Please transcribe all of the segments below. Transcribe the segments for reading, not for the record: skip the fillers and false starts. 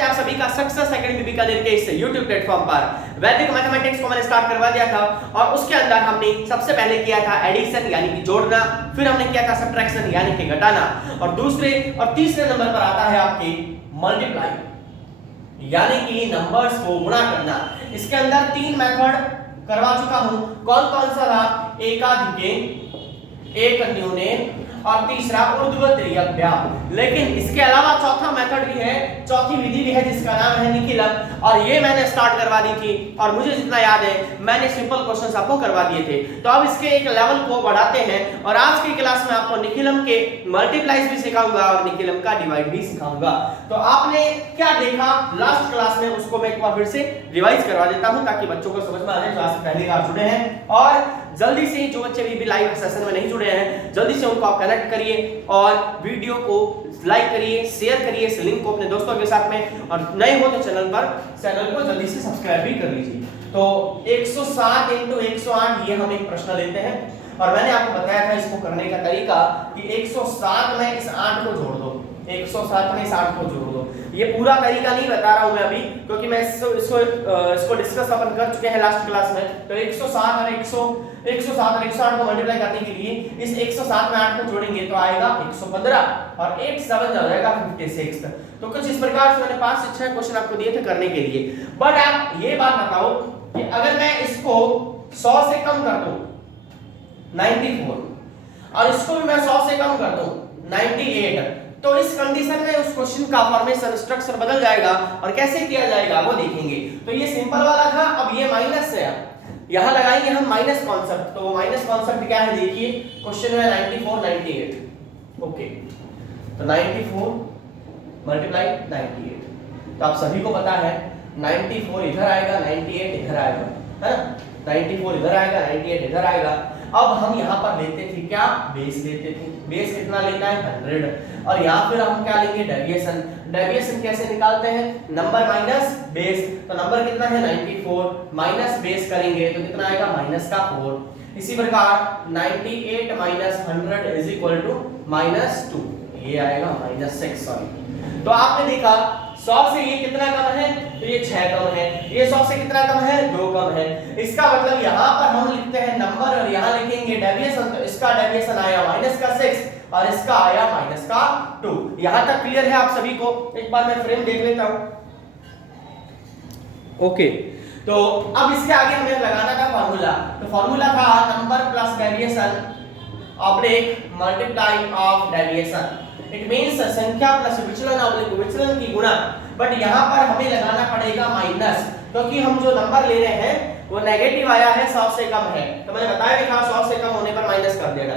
है आप सभी का सक्सेस एकेडमी बीकानेर के इस YouTube प्लेटफॉर्म पर। वैदिक मैथमेटिक्स को मैंने स्टार्ट करवा दिया था और उसके अंदर हमने सबसे पहले किया था एडिशन यानी कि जोड़ना, फिर हमने किया था सब्ट्रैक्शन यानी कि घटाना, और दूसरे और तीसरे नंबर पर आता है आपकी मल्टीप्लाई यानी कि नंबर्स को गुणा करना। इसके अंदर 3 मेथड करवा चुका हूं। कौन कौन सा था? एकाधिके, एक न्यूने और तीसरा ऊर्ध्वत्रियग्भ्या। लेकिन इसके अलावा चौथा मेथड भी है, चौथी विधि भी है जिसका नाम है निखिलम, और ये मैंने स्टार्ट करवा दी थी और मुझे जितना याद है मैंने सिंपल क्वेश्चंस आपको करवा दिए थे। तो अब इसके एक लेवल को बढ़ाते हैं और आज की क्लास में आपको निखिलम के मल्टीप्लाइज भी सिखाऊंगा और निखिलम का डिवाइड भी सिखाऊंगा। तो आपने क्या देखा लास्ट क्लास में उसको मैं एक बार फिर से रिवाइज करवा देता हूं ताकि बच्चों को समझ में आ जाए जो आज से पहली बार जुड़े हैं, और जल्दी से जो बच्चे भी लाइव सेशन में नहीं जुड़े हैं जल्दी से उनको आप कनेक्ट करिए और वीडियो को लाइक करिए, शेयर करिए इस लिंक को अपने दोस्तों के साथ में, और नए हो तो चैनल को जल्दी से सब्सक्राइब भी कर लीजिए। तो 107 × 108 ये हम एक प्रश्न लेते हैं और मैंने आपको बताया था इसको करने का तरीका कि 107 में इस 8 को जोड़ दो, 107 में इस 8 को जोड़ दो। ये पूरा तरीका नहीं बता रहा हूं मैं अभी क्योंकि मैं इसको डिस्कस अपन कर चुके हैं लास्ट क्लास में। तो 107 और 108 को मल्टीप्लाई करने के लिए इस 107 में 8 को जोड़ेंगे तो आएगा 115 और 8 7 हो जाएगा 56। तो कुछ इस प्रकार से मैंने 5 से 6 क्वेश्चन आपको दिए थे करने के लिए। बट आप ये बात बताओ कि अगर मैं इसको 100 से कम कर दूं 94 और इसको भी मैं 100 से कम कर दूं 98, तो इस कंडीशन में उस क्वेश्चन का फॉर्मेशन स्ट्रक्चर बदल जाएगा और कैसे किया जाएगा वो देखेंगे। तो ये सिंपल वाला था, अब ये माइनस है, यहां लगाएंगे हम माइनस कॉन्सेप्ट। तो वो माइनस कॉन्सेप्ट क्या है देखिए, क्वेश्चन है 94 98। ओके, तो 94 मल्टीप्लाई 98, तो आप सभी को पता है 94 इधर आएगा 98 इधर आएगा, है ना, 94 इधर आएगा 98 इधर आएगा। अब हम यहाँ पर लेते थे क्या, बेस लेते थे। बेस कितना लेना है 100, और यहाँ फिर हम क्या लेंगे डेविएशन। डेविएशन कैसे निकालते हैं, नंबर माइनस बेस, तो नंबर कितना है 94 माइनस बेस करेंगे तो कितना आएगा माइनस का 4। इसी प्रकार 98 माइनस 100 इज इक्वल टू -2, ये आएगा -6 सॉरी। तो आपने देखा 100 से ये कितना कम है, तो ये 6 कम है, ये 100 से कितना कम है 2 कम है। इसका मतलब यहाँ पर हम लिखते हैं नंबर और यहाँ लिखेंगे डेविएशन, तो इसका डेविएशन आया -6 और इसका आया -2। यहाँ तक क्लियर है आप सभी को? एक बार मैं फ्रेम देख लेता हूँ। ओके, तो अब इसके आगे हमें लगाना था फार्मूला। तो फार्मूला था number plus deviation oblique multiply of deviation. It means संख्या प्लस विचलन ऑब्लिक विचलन की गुणा। बट यहाँ पर हमें लगाना पड़ेगा माइनस, क्योंकि हम जो नंबर ले रहे हैं वो नेगेटिव आया है, 100 से कम है। तो मैंने बताया भी था 100 से कम होने पर माइनस कर देना,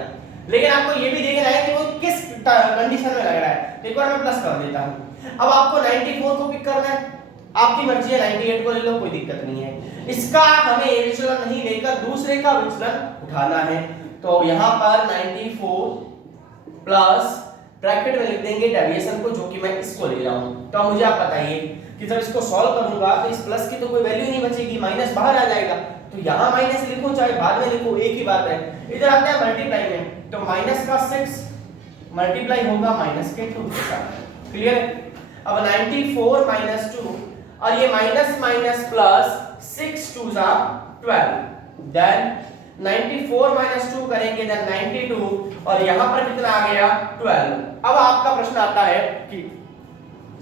लेकिन आपको ये भी देखना है कि वो किस कंडीशन में लग रहा है। तो एक बार मैं प्लस कर देता हूँ। अब आपको 94 को पिक करना है, आपकी मर्जी है, 98 को ले लो, कोई दिक्कत नहीं है। इसका हमें विचलन नहीं लेकर दूसरे का विचलन उठाना है। तो यहाँ पर 94 प्लस ब्रैकेट में लिख देंगे डेविएशन को, जो कि मैं इसको ले रहा हूं। तो अब मुझे आप बताइए कि जब इसको सॉल्व करूंगा तो इस प्लस की तो कोई वैल्यू नहीं बचेगी, माइनस बाहर आ जाएगा। तो यहां माइनस लिखो चाहे बाद में लिखो एक ही बात है। इधर आते हैं मल्टीप्लाई में, तो माइनस का 6 मल्टीप्लाई होगा माइनस के 2 के साथ। क्लियर है? अब 94 - 2 और ये माइनस माइनस प्लस 6 2 12, देन 94 - 2 करेंगे देन 92, और यहां पर कितना आ गया 12। अब आपका प्रश्न आता है कि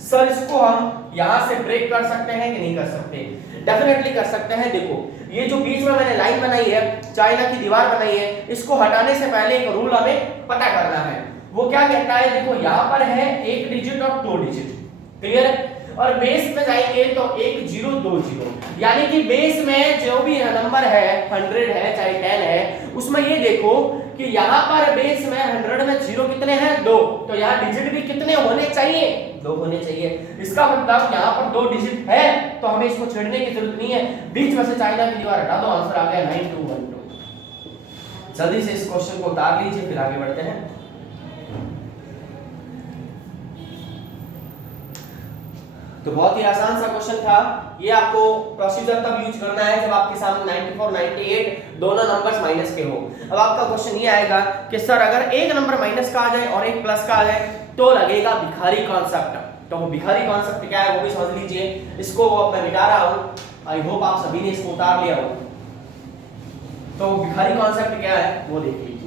सर इसको हम यहां से ब्रेक कर सकते हैं कि नहीं कर सकते? डेफिनेटली कर सकते हैं। देखो ये जो बीच में मैंने लाइन बनाई है, चाइना की दीवार बनाई है, इसको हटाने से पहले एक रूल हमें पता करना है। वो क्या कहता है, देखो यहां पर है 1 डिजिट और 2 डिजिट, क्लियर है, और बेस में जाएंगे तो 1 0 2 0, यानी कि बेस में जो भी नंबर है 100 है चाहे 10 है, उसमें ये देखो कि यहाँ पर बेस में 100 में 0 कितने हैं 2, तो यहाँ डिजिट भी कितने होने चाहिए 2 होने चाहिए। इसका मतलब यहाँ पर 2 डिजिट है, तो हमें इसको छेड़ने की जरूरत नहीं है। बीच में से चाइना की दीवार हटा दो, आंसर आ गया 9212। जल्दी से इस क्वेश्चन को उतार लीजिए, फिर आगे बढ़ते हैं। तो बहुत ही आसान सा क्वेश्चन था ये। आपको प्रोसीजर तब यूज करना है जब आपके सामने 94 98 दोनों नंबर्स माइनस के हो। अब आपका क्वेश्चन ये आएगा कि सर अगर एक नंबर माइनस का आ जाए और एक प्लस का आ जाए तो लगेगा भिखारी कॉन्सेप्ट। तो भिखारी कॉन्सेप्ट क्या है वो भी समझ लीजिए। इसको अब मैं मिटा रहा हूँ, आई होप आप सभी ने इसको उतार लिया हो। तो भिखारी कॉन्सेप्ट क्या है वो देख लीजिए।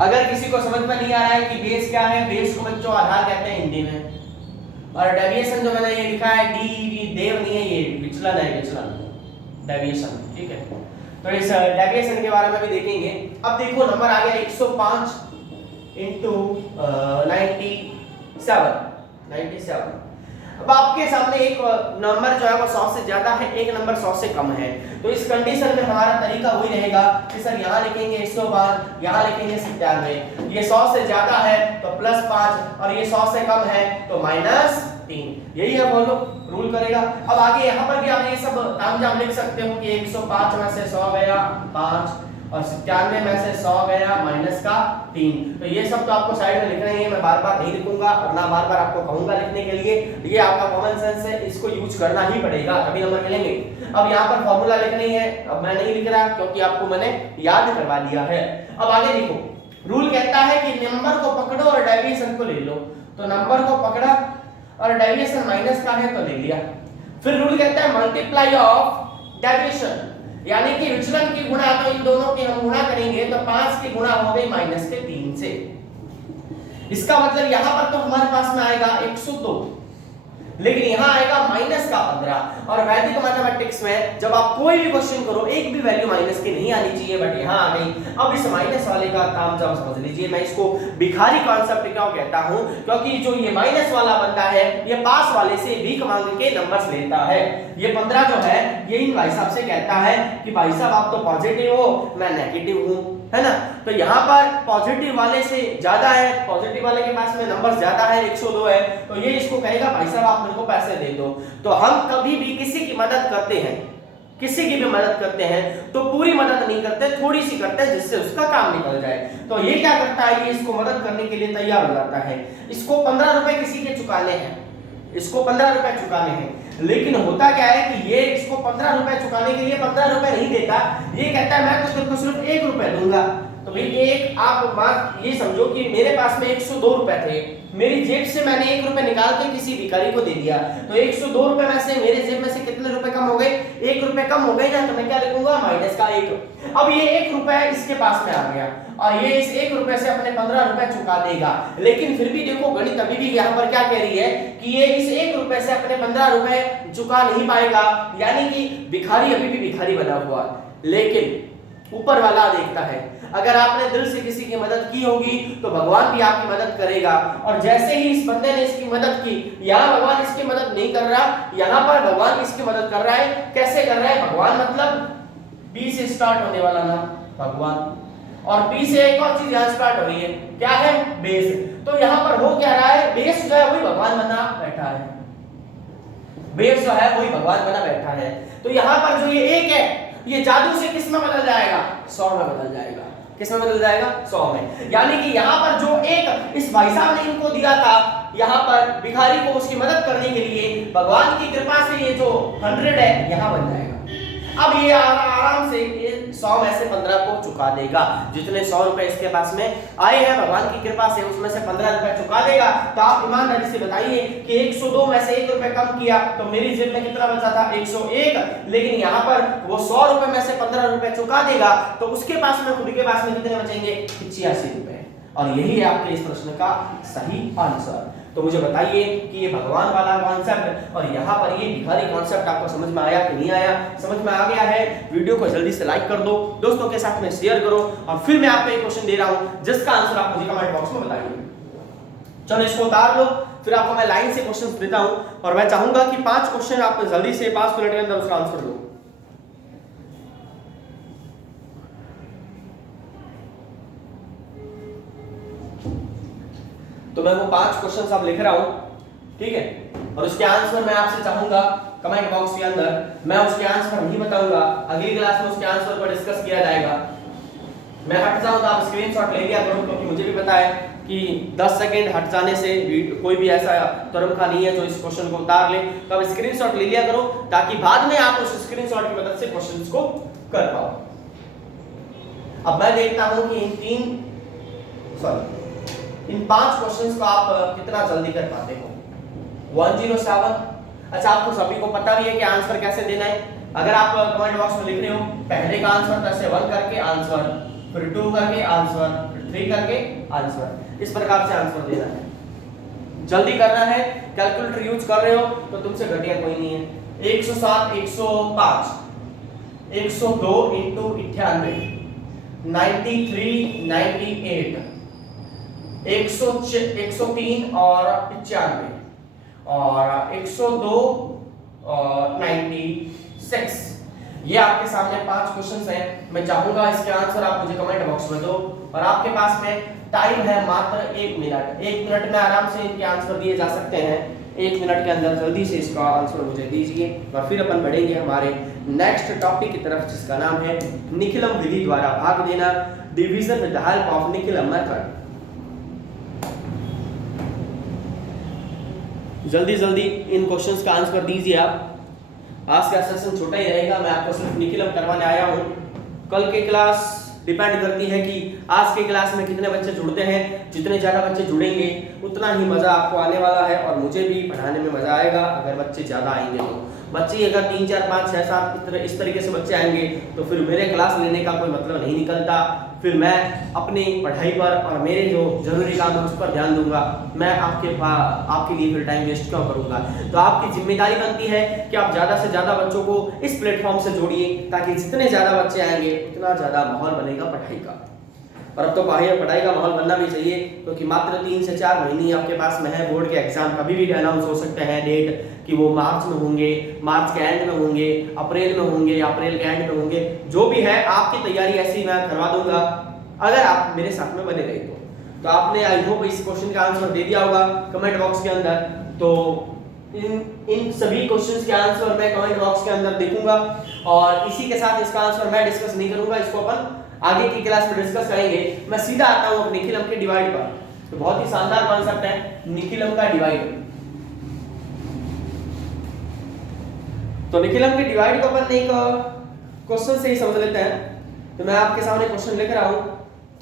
अगर किसी को समझ में नहीं आ रहा है कि बेस क्या है, बेस को बच्चों आधार कहते हैं हिंदी में, और डेविएशन जो मैंने ये लिखा है डी देव नहीं है, ये विचलन है, विचलन डेविएशन, ठीक है। तो इस डेविएशन के बारे में भी देखेंगे। अब देखो नंबर आ गया 105 इंटू 97। अब आपके सामने एक नंबर जो है वो 100 से ज्यादा है, एक नंबर 100 से कम है। तो इस कंडीशन में हमारा तरीका वही रहेगा कि सर यहाँ लिखेंगे 105, यहाँ लिखेंगे 97। ये 100 से ज्यादा है तो +5 और ये 100 से कम है तो -3। यही है वो लोग रूल करेगा। अब आगे यहाँ पर भी आप ये सब तामझाम लिख सकते हो कि 105 में से 100 गया 5 और 97 में से 100 गया -3। तो ये सब तो आपको साइड में लिखना ही है, मैं बार-बार नहीं लिखूंगा और ना बार-बार आपको कहूंगा लिखने के लिए। ये आपका कॉमन सेंस है, इसको यूज करना ही पड़ेगा तभी नंबर मिलेंगे। अब यहाँ पर फॉर्मूला लिखना ही है, अब मैं नहीं लिख रहा क्योंकि आपको मैंने याद करवा दिया है। अब आगे देखो, रूल कहता है कि नंबर को पकड़ो और डेविएशन को ले लो। तो नंबर को पकड़ा और डेविएशन माइनस का है तो ले लिया। फिर रूल कहता है मल्टीप्लाई ऑफ डेविएशन, यानी कि विचलन की गुणा, तो इन दोनों की हम गुणा करेंगे तो 5 की गुणा हो गई -3 से। इसका मतलब यहां पर तो हमारे पास में आएगा 102, लेकिन यहां आएगा -15। और वैदिक मैथमेटिक्स में जब आप कोई भी क्वेश्चन करो एक भी वैल्यू माइनस की नहीं आनी चाहिए, बट यहां आ गई। अब इस माइनस वाले का काम जब समझ लीजिए, मैं इसको भिखारी कॉन्सेप्ट क्यों कहता हूं, क्योंकि जो ये माइनस वाला बंदा है ये पास वाले से भीख मांग के नंबर्स लेता है। ये 15 जो है ये इन भाई साहब से कहता है कि भाई साहब आप तो पॉजिटिव हो, मैं नेगेटिव हूं, है ना। तो यहाँ पर पॉजिटिव वाले से ज्यादा है, पॉजिटिव वाले के पास में नंबर ज्यादा है, 102 है, तो ये इसको कहेगा भाई साहब आप मेरे को पैसे दे दो। तो हम कभी भी किसी की मदद करते हैं, किसी की भी मदद करते हैं तो पूरी मदद नहीं करते, थोड़ी सी करते हैं जिससे उसका काम निकल जाए। तो ये क्या करता है, ये इसको मदद करने के लिए तैयार हो जाता है। इसको 15 रुपए किसी के चुकाने हैं, इसको 15 रुपए चुकाने हैं, लेकिन होता क्या है कि ये इसको 15 रुपए चुकाने के लिए 15 रुपए नहीं देता, ये कहता है मैं तो तुमको सिर्फ 1 रुपए दूंगा। तो भाई एक आप बात ये समझो कि मेरे पास में 102 रुपए थे, मेरी जेब से मैंने 1 रुपए निकाल के किसी भिखारी को दे दिया, तो 102 रुपए में से मेरे जेब में से कितने रुपए कम हो गए, 1 रुपए कम हो गए ना, तो मैं क्या लिखूंगा -1। अब ये 1 रुपए इसके पास में आ गया और ये इस 1 रुपए से अपने 15 रुपए चुका देगा। लेकिन फिर भी देखो गणित अभी भी यहाँ पर क्या कह रही है कि ये इस 1 रुपए से अपने 15 रुपए चुका नहीं पाएगा, यानी कि भिखारी अभी भी भिखारी बना हुआ। लेकिन ऊपर वाला देखता है, अगर आपने दिल से किसी की मदद की होगी तो भगवान भी आपकी मदद करेगा। और जैसे ही इस बंदे ने इसकी मदद की, यहाँ भगवान इसकी मदद नहीं कर रहा, यहाँ पर भगवान इसकी मदद कर रहा है। कैसे कर रहा है भगवान, मतलब बी से स्टार्ट होने वाला नाम भगवान, और बी से एक और चीज यहाँ स्टार्ट हो रही है, क्या है, बेस। तो यहाँ पर हो क्या रहा है, बेस जो है वही भगवान बना बैठा है, बेस जो है वही भगवान बना बैठा है। तो यहाँ पर जो ये 1 है ये जादू से किस में बदल जाएगा, 100 में बदल जाएगा। किस में बदल जाएगा, 100 में। यानी कि यहाँ पर जो 1 इस भाई साहब ने इनको दिया था यहाँ पर भिखारी को उसकी मदद करने के लिए, भगवान की कृपा से ये जो 100 है यहाँ बन जाएगा। अब ये आराम से 100 में से 15 को चुका देगा। जितने 100 रुपए इसके पास में आए हैं भगवान की कृपा से, उसमें से 15 रुपए चुका देगा। तो आप ईमानदारी से बताइए कि 102 में से 1 रुपए कम किया तो मेरी जेब में कितना बचा था, 101। लेकिन यहाँ पर वो 100 रुपए में से 15 रुपए चुका देगा तो उसके पास में, खुद के पास में कितने बचेंगे, 85 रुपए। और यही है आपके इस प्रश्न का सही आंसर। तो मुझे बताइए कि ये भगवान वाला कॉन्सेप्ट और यहाँ पर ये भिखारी कॉन्सेप्ट आपको समझ में आया कि नहीं आया। समझ में आ गया है, वीडियो को जल्दी से लाइक कर दो, दोस्तों के साथ में शेयर करो, और फिर मैं आपको एक क्वेश्चन दे रहा हूँ जिसका आंसर आप मुझे कमेंट बॉक्स में बताइए। चलो इसको उतार लो, फिर आपको मैं लाइन से क्वेश्चन देता हूँ और मैं चाहूंगा कि 5 क्वेश्चन आप जल्दी से 5 मिनट के अंदर उसका आंसर दो। तो मैं वो 5 क्वेश्चन आप लिख रहा हूं, ठीक है, और उसके आंसर मैं आपसे चाहूंगा कमेंट बॉक्स के अंदर। मैं उसके आंसर नहीं बताऊंगा, अगली क्लास में उसके आंसर पर डिस्कस किया जाएगा। मैं हट जाऊं तो आप स्क्रीनशॉट ले लिया करो, क्योंकि मुझे भी पता है कि 10 सेकंड हट जाने से कोई भी ऐसा तुरंका नहीं है जो इस क्वेश्चन को उतार ले। तो आप स्क्रीनशॉट ले लिया करो ताकि बाद में आप उस स्क्रीनशॉट की मदद से क्वेश्चंस को कर पाओ। अब मैं देखता हूं कि इन 3 इन 5 क्वेश्चंस को आप कितना जल्दी कर पाते हो? 107। अच्छा, आपको सभी को पता भी है कि आंसर कैसे देना है। अगर आप कमेंट बॉक्स में लिख रहे हो पहले का आंसर ऐसे 1 करके आंसर, फिर 2 करके आंसर, फिर 3 करके आंसर, इस प्रकार से आंसर देना है। जल्दी करना है। कैलकुलेटर यूज कर रहे हो तो तुमसे घटिया कोई नहीं है। 107 105 102 इंटू 98 93 98 103 और 95 और 102 और 96। ये आपके सामने 5 क्वेश्चंस हैं। मैं चाहूंगा इसके आंसर आप मुझे कमेंट बॉक्स में दो और आपके पास में टाइम है मात्र 1 मिनट। 1 मिनट में आराम से इनके आंसर दिए जा सकते हैं। 1 मिनट के अंदर जल्दी से इसका आंसर मुझे दीजिए और फिर अपन बढ़ेंगे हमारे नेक्स्ट टॉपिक की तरफ, जिसका नाम है निखिलम विधि द्वारा भाग देना, division with the help of Nikhilam method. जल्दी जल्दी इन क्वेश्चंस का आंसर दीजिए आप। आज का सेशन छोटा ही रहेगा, मैं आपको सिर्फ निखिलम करवाने आया हूँ। कल की क्लास डिपेंड करती है कि आज के क्लास में कितने बच्चे जुड़ते हैं। जितने ज़्यादा बच्चे जुड़ेंगे उतना ही मज़ा आपको आने वाला है और मुझे भी पढ़ाने में मज़ा आएगा अगर बच्चे ज़्यादा आएंगे तो। बच्चे अगर 3 4 5 6 7 इस तरीके से बच्चे आएंगे तो फिर मेरे क्लास लेने का कोई मतलब नहीं निकलता। फिर मैं अपनी पढ़ाई पर और मेरे जो जरूरी काम है उस पर ध्यान दूंगा। मैं आपके लिए फिर टाइम वेस्ट क्यों करूंगा। तो आपकी जिम्मेदारी बनती है कि आप ज़्यादा से ज़्यादा बच्चों को इस प्लेटफॉर्म से जोड़िए ताकि जितने ज़्यादा बच्चे आएंगे उतना ज़्यादा माहौल बनेगा पढ़ाई का। और अब तो पढ़ाई का माहौल बनना भी चाहिए क्योंकि मात्र 3 से 4 महीने आपके पास में है। बोर्ड के एग्जाम कभी भी अनाउंस हो सकते हैं डेट कि वो मार्च में होंगे, मार्च के एंड में होंगे, अप्रैल में होंगे या अप्रैल के एंड में होंगे। जो भी है आपकी तैयारी ऐसी मैं करवा दूंगा अगर आप मेरे साथ में बने रहे तो आपने आई होप इस क्वेश्चन का आंसर दे दिया होगा कमेंट बॉक्स के अंदर। तो इन सभी क्वेश्चंस के आंसर मैं कमेंट बॉक्स के अंदर देखूंगा और इसी के साथ इसका आंसर मैं डिस्कस नहीं करूंगा, इसको अपन आगे की क्लास में डिस्कस करेंगे। मैं सीधा आता हूं निखिलम के डिवाइड पर। तो बहुत ही शानदार कॉन्सेप्ट है निखिलम का डिवाइड। तो निखिलम के डिवाइड को अपन एक क्वेश्चन से ही समझ लेते हैं। तो मैं आपके सामने क्वेश्चन लिख रहा हूं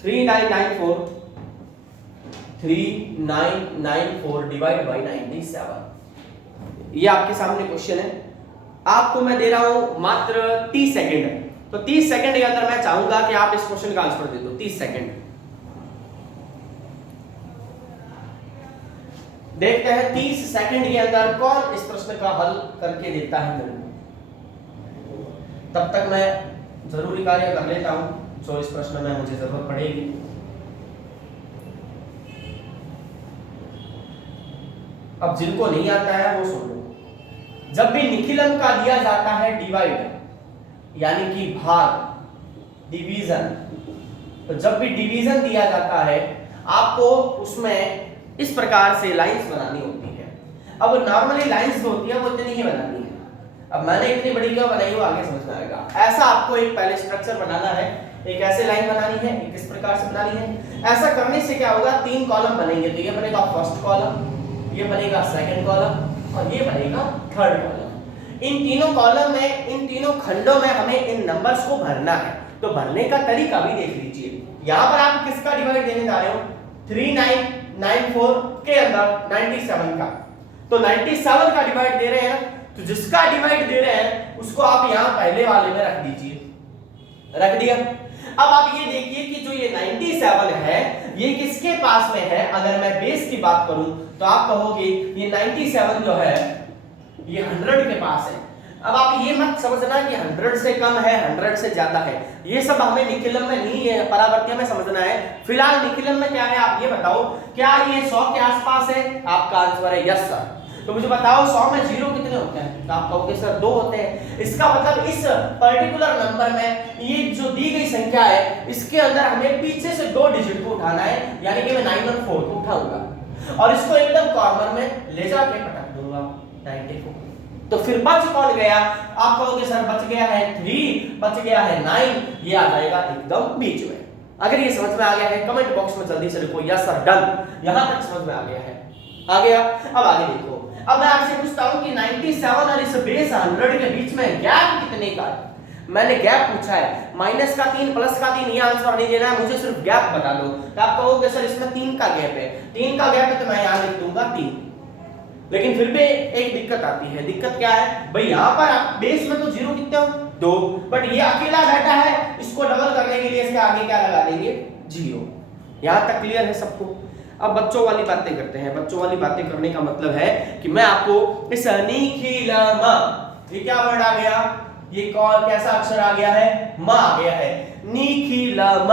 3994 डिवाइड बाय 97। ये आपके सामने क्वेश्चन है। आपको मैं दे रहा हूं मात्र 30 सेकंड। तो 30 सेकंड के अंदर मैं चाहूंगा कि आप इस क्वेश्चन का आंसर दे दो। 30 सेकंड। देखते हैं 30 सेकंड के अंदर कौन इस प्रश्न का हल करके देता है मेरे को। तब तक मैं जरूरी कार्य कर लेता हूं जो इस प्रश्न में मुझे जरूरत पड़ेगी। अब जिनको नहीं आता है वो सुन लो। जब भी निखिलम का दिया जाता है डिवाइड यानी कि भाग, डिवीजन, तो जब भी डिवीजन दिया जाता है आपको उसमें इस प्रकार से लाइंस बनानी होती है। अब नॉर्मली लाइंस जो होती है वो इतनी ही बनानी है। अब मैंने इतनी बड़ी क्यों बनाई वो आगे समझ में आएगा। ऐसा आपको एक पहले स्ट्रक्चर बनाना है। एक ऐसे लाइन बनानी है, एक इस प्रकार से बनानी है। ऐसा करने से क्या होगा, 3 कॉलम बनेंगे। तो ये बनेगा फर्स्ट कॉलम, ये बनेगा सेकंड कॉलम और ये बनेगा थर्ड कॉलम। इन तीनों कॉलम में, इन तीनों खंडों में हमें इन नंबर्स को भरना है। तो भरने का तरीका भी देख लीजिए। यहां पर आप किसका डिवाइड देने जा रहे हो, 3994 के अंदर 97 का। तो 97 का डिवाइड दे रहे हैं, तो जिसका डिवाइड दे रहे हैं उसको आप यहां पहले वाले में रख दीजिए। रख दिया। अब आप ये देखिए कि जो ये 97 है ये किसके पास में है। अगर मैं बेस की बात करूं तो आप कहोगे ये 97 जो है ये 100 के पास है। अब आप ये मत समझना कि 100 से कम है, 100 से ज्यादा है। ये सब हमें निखिलम में नहीं है, परावर्त्य में समझना है। फिलहाल निखिलम में क्या है आप ये बताओ, क्या ये 100 के आसपास है? आपका आंसर है यस सर। तो मुझे बताओ 100 में 0 कितने होते हैं? तो आप कहोगे सर 2 होते हैं। इसका मतलब इस पर्टिकुलर नंबर में ये जो दी गई संख्या है इसके अंदर हमें पीछे से 2 डिजिट को उठाना है, यानी कि मैं 9 और 4 को उठाऊंगा और इसको एकदम कॉर्नर में ले जाके पटक दूंगा 94। तो फिर बच कौन गया? आप कहोगे सर बच गया है 3, बच गया है 9, ये आ जाएगा एकदम बीच में। अगर ये समझ में आ गया है कमेंट बॉक्स में जल्दी से लिखो यस सर डन। यहां तक समझ में आ गया है? आ गया। अब आगे देखो। अब मैं आपसे पूछता हूं कि 97 और इस बेस 100 के बीच में गैप कितने का है? मैंने गैप पूछा है, माइनस का 3 प्लस का 3 ये आंसर नहीं देना है, मुझे सिर्फ गैप बता दो। तो आप कहोगे सर इसमें 3 का गैप है, 3 का गैप है तो मैं यहाँ लिख दूंगा 3। लेकिन फिर भी एक दिक्कत आती है, दिक्कत क्या है भाई, यहाँ पर बेस में तो 0 कितने हो 2, बट ये अकेला डाटा है, इसको डबल करने के लिए इसके आगे क्या लगा देंगे 0। यहाँ तक क्लियर है सबको? अब बच्चों वाली बातें करते हैं। बच्चों वाली बातें करने का मतलब है कि मैं आपको इस निखिलम, ये क्या वर्ड आ गया, ये कौन कैसा अक्षर आ गया है, म आ गया है, निखिलम,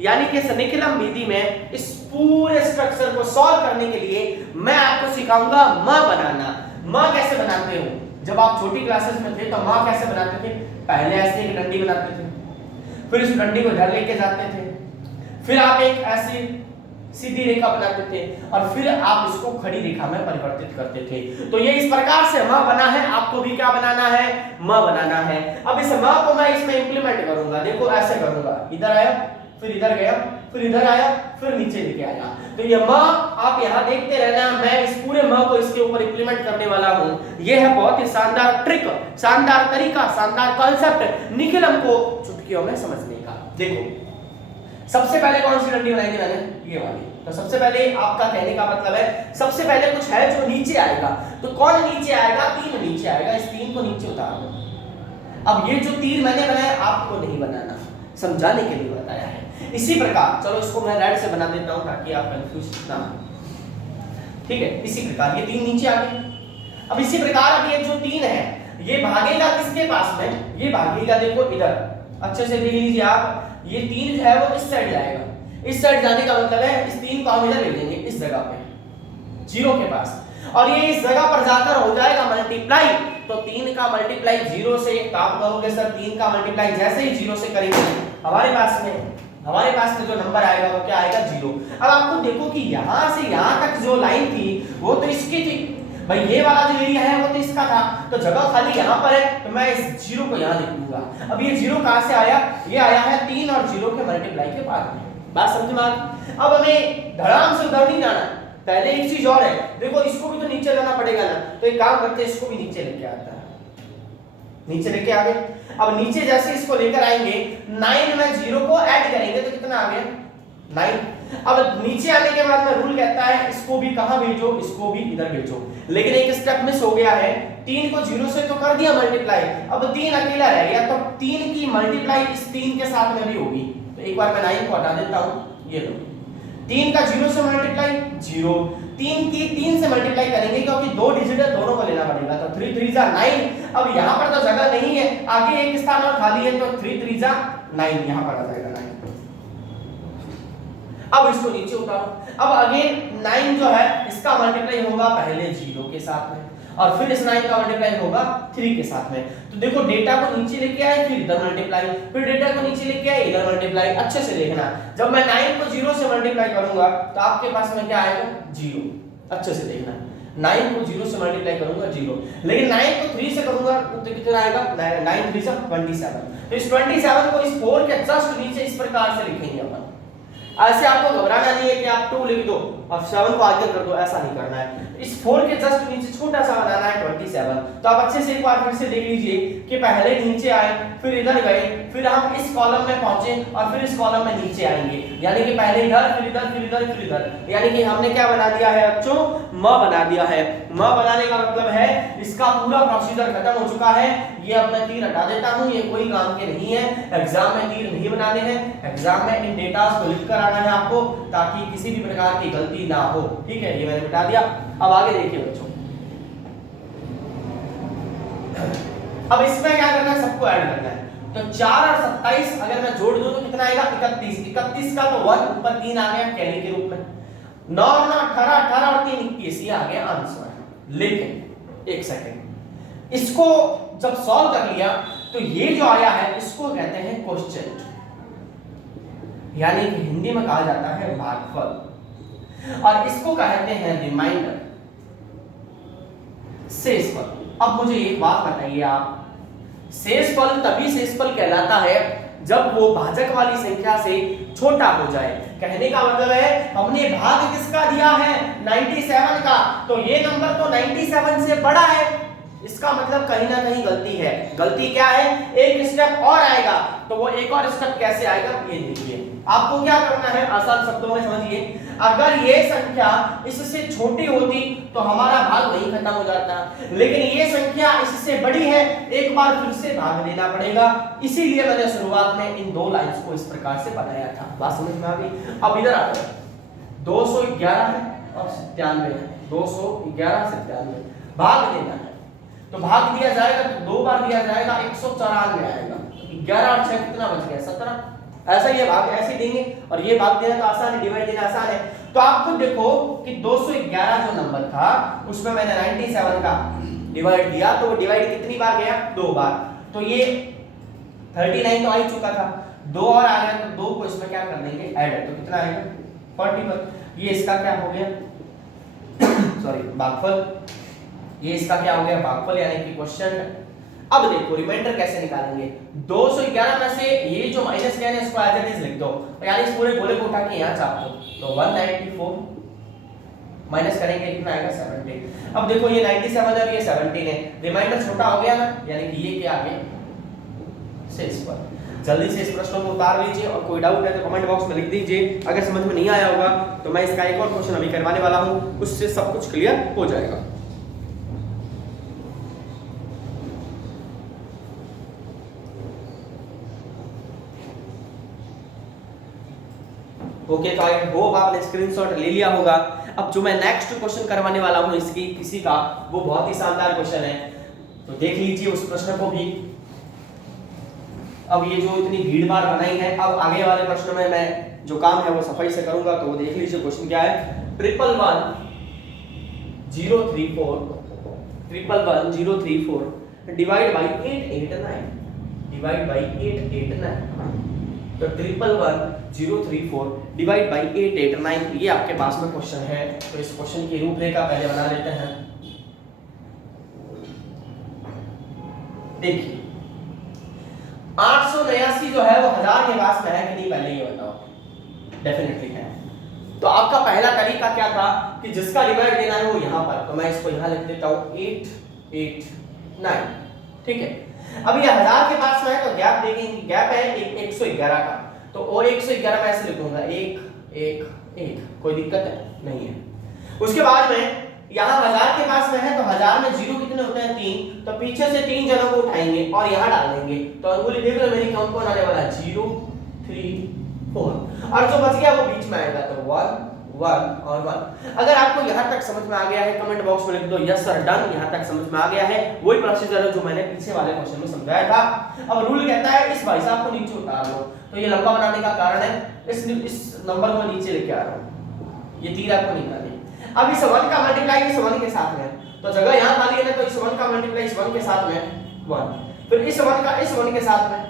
यानी कि निखिलम विधि में इस पूरे स्ट्रक्चर को सॉल्व करने के लिए मैं आपको सिखाऊंगा म बनाना। म कैसे बनाते हो, जब आप छोटी क्लासेस में थे तो म कैसे बनाते थे, पहले ऐसे एक डंडी बनाते थे, फिर उस डंडी को इधर लेके जाते थे, फिर आप एक ऐसी सीधी रेखा बनाते थे और फिर आप इसको खड़ी रेखा में परिवर्तित करते थे। तो ये इस प्रकार से म बना है, आपको भी क्या बनाना है, म बनाना है। अब इस म को मैं इसमें इंप्लीमेंट करूंगा, देखो ऐसे करूंगा, इधर आया, फिर इधर गया, फिर इधर आया, फिर नीचे लेके आया। तो ये म आप यहाँ देखते रहना, मैं इस पूरे म को इसके ऊपर इंप्लीमेंट करने वाला हूँ। ये है बहुत ही शानदार ट्रिक, शानदार तरीका, शानदार कॉन्सेप्ट निखिलम को चुटकियों में समझने का। देखो सबसे पहले कौन सी डंडी बनाएंगे मैंने, ये वाली। तो सबसे पहले आपका कहने का मतलब है सबसे पहले कुछ है जो नीचे आएगा, तो कौन नीचे आएगा, 3 नीचे आएगा, इस 3 को नीचे उतार दो। अब ये जो तीर मैंने बनाया आपको नहीं बनाना, समझाने के लिए बताया है। इसी प्रकार चलो इसको मैं रेड से बना देता हूं ताकि आप कंफ्यूज ना हो, ठीक है। इसी प्रकार ये 3 नीचे आ गए। अब इसी प्रकार अब ये जो 3 है ये भागेगा किसके पास में, ये भागेगा देखो इधर, अच्छे से देख लीजिए आप, ये 3 जो है वो इस साइड जाएगा। इस साइड जाने का मतलब है इस 3 को हम इधर ले लेंगे, इस जगह पे 0 के पास, और ये इस जगह पर जाकर हो जाएगा मल्टीप्लाई। तो 3 का मल्टीप्लाई 0 से, काम करोगे सर 3 का मल्टीप्लाई जैसे ही 0 से करेंगे हमारे पास में जो नंबर आएगा वो क्या आएगा 0। अब आपको देखो कि यहां से यहां तक जो लाइन थी वो तो इसकी थी भाई, ये वाला जो एरिया है वो तो इसका था, तो जगह खाली यहाँ पर है, तो मैं इस 0 को यहाँ लिख दूंगा। अब ये 0 कहाँ से आया, ये आया है 3 और 0 के मल्टीप्लाई के बाद में। बात समझ में आ गई? अब हमें धड़ाम से उधर नहीं जाना, पहले एक चीज और है, देखो इसको भी तो नीचे लाना पड़ेगा ना, तो एक काम करते हैं इसको भी नीचे लेके आता है, नीचे लेके आ गए। अब नीचे जैसे इसको लेकर आएंगे 9 में 0 को ऐड करेंगे तो कितना आ गया 9। अब नीचे आने के बाद में रूल कहता है इसको भी कहां भेजो, इसको भी इधर भेजो, लेकिन एक स्टेप मिस हो गया है। 3 को 0 से तो कर दिया मल्टीप्लाई, अब 3 अकेला रह गया, तो 3 की मल्टीप्लाई इस 3 के साथ में भी होगी। तो एक बार मैं 9 को हटा देता हूं, ये लो 3 का 0 से मल्टीप्लाई 0, 3 की 3 से मल्टीप्लाई करेंगे क्योंकि 2 डिजिट है, दोनों को लेना पड़ेगा, तो 3 3 जा 9। अब यहां पर तो जगह नहीं है, आगे एक स्थान और खाली है, तो 3 3 जा 9 यहां पर आ जाएगा 9। अब इसको नीचे उतारो। अब अगेन 9 जो है इसका मल्टीप्लाई होगा पहले 0 के साथ में, और फिर इस 9 का मल्टीप्लाई होगा 3 के साथ में। तो देखो डेटा को नीचे लेके आए, फिर इधर मल्टीप्लाई, फिर डेटा को नीचे लेके आए, इधर मल्टीप्लाई। अच्छे से देखना, जब मैं 9 को 0 से मल्टीप्लाई करूंगा तो आपके पास में क्या आएगा 0। अच्छे से देखना, 9 को 0 से मल्टीप्लाई करूंगा 0, लेकिन 9 को 3 से करूंगा तो कितना आएगा 9 3 से 27। तो इस 27 को इस 4 के जस्ट नीचे इस प्रकार से लिखेंगे अपन। ऐसे आपको घबराना नहीं है कि आप 2 लिख दो और 7 को आगे कर दो, ऐसा नहीं करना है। इस 4 के जस्ट नीचे छोटा सा बनाना है 27। तो आप अच्छे से एक बार फिर से देख लीजिए कि पहले नीचे आए, फिर इधर गए, फिर हम इस कॉलम में पहुंचे और फिर इस कॉलम में नीचे आएंगे, यानी कि पहले इधर, फिर इधर, फिर इधर, फिर इधर, यानी कि हमने क्या बना दिया है बच्चों, म बना दिया है। म बनाने का मतलब है इसका पूरा प्रोसीजर खत्म हो चुका है। ये अब मैं तीर हटा देता हूं, ये कोई काम के नहीं है, एग्जाम में तीर नहीं बनाने हैं, एग्जाम में इन डेटा को लिख कर आना है आपको ताकि किसी भी प्रकार की गलती ना हो। ठीक है, ये मैंने बता दिया। अब आगे देखिए बच्चों, अब इसमें क्या करना है, सबको ऐड करना है। तो 4 और 27 अगर मैं जोड़ दूं तो कितना आएगा 31। 31 का तो 1 ऊपर 3 आ गया कैरी के रूप में, 9 और 9 18, 18 और 3 21, ये आ गया आंसर। लेकिन एक सेकंड, इसको जब सॉल्व कर लिया तो ये जो आया है इसको कहते हैं क्वेश्चन, यानी कि हिंदी में कहा जाता है भागफल, और इसको कहते हैं रिमाइंडर, शेषफल। अब मुझे एक बात बताइए आप, शेषफल तभी शेषफल कहलाता है जब वो भाजक वाली संख्या से छोटा हो जाए। कहने का मतलब है हमने भाग किसका दिया है 97 का, तो ये नंबर तो 97 से बड़ा है, इसका मतलब कहीं ना कहीं गलती है। गलती क्या है? एक स्टेप और आएगा, तो वो एक और स्टेप कैसे आएगा ये देखिए। आपको क्या करना है, आसान शब्दों में समझिए। अगर ये संख्या इससे छोटी होती तो हमारा भाग वहीं खत्म हो जाता, लेकिन ये संख्या इससे बड़ी है, एक बार फिर से भाग देना पड़ेगा। इसीलिए मैंने शुरुआत में इन दो लाइंस को इस प्रकार से बनाया था। बात समझ में आ गई? अब इधर आते हैं, 211 है और 97 है, 211 97 भाग देना है, तो भाग दिया जाएगा तो दो बार दिया जाएगा, 194 आएगा। 11 और 6 कितना बच गया? 17। ऐसा ये भाग ऐसे देंगे, और ये भाग देना तो आसान है, डिवाइड देना आसान है। तो आप खुद देखो कि 211 जो नंबर था उसमें मैंने 97 का डिवाइड दिया, तो वो डिवाइड कितनी बार गया? 2 बार। तो ये 39 तो आ ही चुका था, 2 और आ गया, तो 2 को इसमें क्या कर देंगे? ऐड, तो कितना आएगा? 41। ये इसका क्या हो गया? सॉरी, भागफल। ये इसका क्या हो गया? भागफल, यानी कि क्वेश्चन। अब देखो रिमाइंडर कैसे निकालेंगे। 211 में से ये जो माइनस क्या है इसको एज इट इज लिख दो, यानी इस पूरे गोले को उठा के यहां चाप दो, तो 194 माइनस करेंगे कितना आएगा? 17। अब देखो ये 97 है और ये 17 है, रिमाइंडर छोटा हो गया ना, यानी कि ये क्या आ गया? शेष पर। जल्दी से इस प्रश्न को उतार लीजिए, और कोई डाउट है तो कमेंट बॉक्स में लिख दीजिए। अगर समझ में नहीं आया होगा तो मैं इसका एक और क्वेश्चन अभी करवाने वाला हूं, उससे सब कुछ क्लियर हो जाएगा। ओके, तो आई होप आपने स्क्रीनशॉट ले लिया होगा। अब जो मैं नेक्स्ट क्वेश्चन करवाने वाला हूं इसकी किसी का, वो बहुत ही शानदार क्वेश्चन है, तो देख लीजिए उस प्रश्न को भी। अब ये जो इतनी भीड़ भाड़ बनाई है, अब आगे वाले प्रश्न में मैं जो काम है वो सफाई से करूंगा, तो वो देख लीजिए क्वेश्चन क्या है। 111 डिवाइड बाई 889, डिवाइड बाई 889, तो 111 डिवाइड बाई 889, ये आपके पास में क्वेश्चन है। तो इस क्वेश्चन की रूपरेखा पहले बना लेते हैं। देखिए 889 जो है वो 1000 के पास में है कि नहीं, पहले ये बताओ। डेफिनेटली है। तो आपका पहला तरीका क्या था कि जिसका डिवाइड देना है वो यहाँ पर, तो मैं इसको यहाँ लिख देता हूँ 889, ठीक है। अब ये 1000 के पास में है तो गैप देखेंगे, गैप है 111 का, तो और 111 मैं ऐसे लिखूंगा 1 1 1, कोई दिक्कत है नहीं है। उसके बाद में यहाँ 1000 के पास में है, तो 1000 में जीरो कितने होते हैं? 3, तो पीछे से 3 जनों को उठाएंगे और यहाँ डाल देंगे, तो अंगुली देख लो मेरी कौन कौन आने वाला है? 0 3 4, और जो बच गया वो बीच में आएगा, तो 1 1 और 1। अगर आपको यहाँ तक समझ में आ गया है कमेंट बॉक्स में लिख दो यस सर, डन। यहाँ तक समझ में आ गया है, वही प्रोसीजर है जो मैंने पीछे वाले क्वेश्चन में समझाया था। अब रूल कहता है इस भाई साहब को नीचे उतार लो, तो ये लंबा बनाने का कारण है इस नंबर को नीचे लेके आ रहा हूँ, ये तीर आपको निकालना है। अब इस 1 का मल्टीप्लाई इस 1 के साथ में, तो जगह यहाँ खाली है ना, तो इस 1 का मल्टीप्लाई इस 1 के साथ में 1, फिर इस 1 का इस 1 के साथ में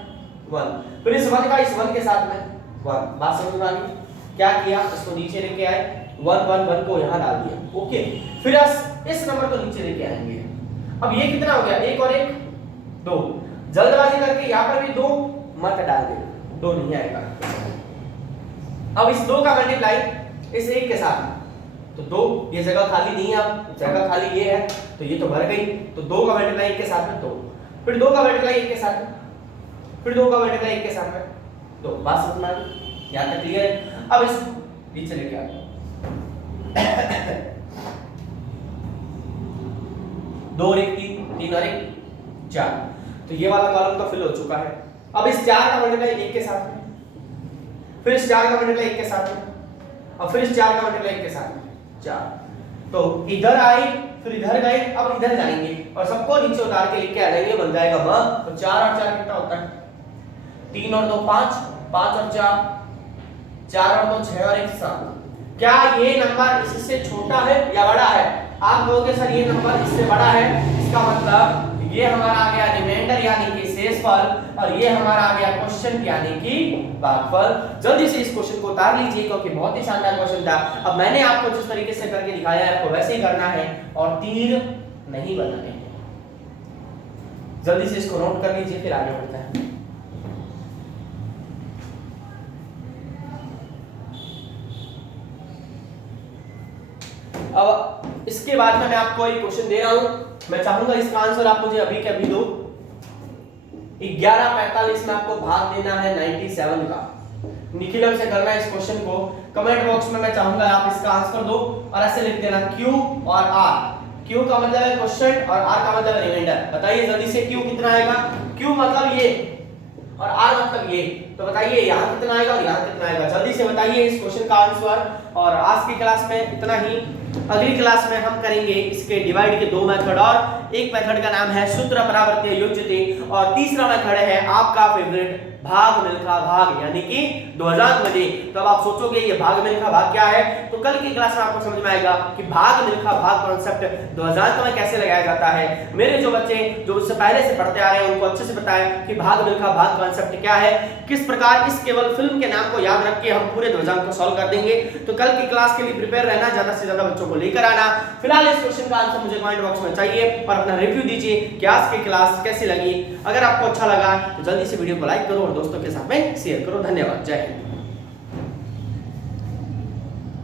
1, फिर इस 1 का इस 1 के साथ में 1। बात समझ में आ गई? क्या किया, इसको नीचे लेके आए, 1 1 1 को यहाँ डाल दिया, ओके। फिर इस नंबर को नीचे लेके आएंगे। अब ये कितना हो गया? 1 और 1 2, जल्दबाजी करके यहाँ पर भी 2 मत डाल दे, 2 नहीं आएगा। अब इस 2 का मल्टीप्लाई इस 1 के साथ, तो 2, ये जगह खाली नहीं है, अब जगह खाली ये है, तो ये तो भर गई, तो 2 का मल्टीप्लाई 1 के साथ में 2, फिर 2 का मल्टीप्लाई 1 के साथ में, फिर 2 का मल्टीप्लाई 1 के साथ में 2। बात समझ में आ गई? यहाँ तक क्लियर है? अब इस नीचे लेके आ 2 और 1 3, 3 और 1 4, तो ये वाला कॉलम तो फिल हो चुका है। अब इस 4 का मल्टीप्लाई 1 के साथ में, फिर इस 4 का मल्टीप्लाई 1 के साथ में, और फिर इस 4 का मल्टीप्लाई 1 के साथ में 4, तो इधर आई फिर इधर गए, अब इधर जाएंगे और सबको नीचे उतार के लेके आ जाएंगे, बन जाएगा म। तो 4 और 4 कितना होता है? 3 और 2 5, 5 और 4 4 और 2 6 और 1 7। क्या ये नंबर इससे छोटा है या बड़ा है? आप कहोगे सर ये नंबर इससे बड़ा है, इसका मतलब ये हमारा आ गया रिमाइंडर यानी कि शेषफल, और ये हमारा आ गया क्वेश्चन यानी कि भागफल। जल्दी से इस क्वेश्चन को उतार लीजिए क्योंकि बहुत ही शानदार क्वेश्चन था। अब मैंने आपको जिस तरीके से करके दिखाया है आपको वैसे ही करना है और तीर नहीं बनाने हैं। जल्दी से इसको नोट कर लीजिए फिर आगे बढ़ते हैं। अब इसके बाद में मैं आपको एक क्वेश्चन दे रहा हूं, मैं चाहूंगा इसका आंसर आप मुझे अभी के अभी दो। 11:45 में आपको भाग देना है 97 का। निखिलम से करना है इस क्वेश्चन को। कमेंट बॉक्स में मैं चाहूंगा आप इसका आंसर दो और ऐसे लिख देना Q और R। Q का मतलब है क्वेश्चन और R का मतलब रिमाइंडर। बताइए जल्दी से Q कितना आएगा? Q मतलब ये और R मतलब ये। तो बताइए यहाँ कितना आएगा और यहाँ कितना आएगा? जल्दी से बताइए इस क्वेश्चन का आंसर। और आज की क्लास में इतना ही। अगली क्लास में हम करेंगे इसके डिवाइड के 2 मेथड, और एक मेथड का नाम है सूत्र परावर्त्य योज्यते और तीसरा मेथड है आपका फेवरेट भाग मिल्खा भाग, यानी कि 2000 बजे। तो अब आप सोचोगे ये भाग मिल्खा भाग क्या है, तो कल की क्लास में आपको समझ में आएगा कि भाग मिल्खा भाग कॉन्सेप्ट 2000 में कैसे लगाया जाता है। मेरे जो बच्चे जो उससे पहले से पढ़ते आ रहे हैं उनको अच्छे से पता है कि भाग मिल्खा भाग कॉन्सेप्ट क्या है, किस प्रकार इस केवल फिल्म के नाम को याद रख के हम पूरे 2000 को सॉल्व कर देंगे। तो कल की क्लास के लिए प्रिपेयर रहना, ज्यादा से ज्यादा बच्चों को लेकर आना। फिलहाल इस क्वेश्चन का आंसर मुझे कमेंट बॉक्स में चाहिए और अपना रिव्यू दीजिए कि आज की क्लास कैसी लगी। अगर आपको अच्छा लगा तो जल्दी से वीडियो को लाइक करो और दोस्तों के साथ में शेयर करो। धन्यवाद। जय हिंद।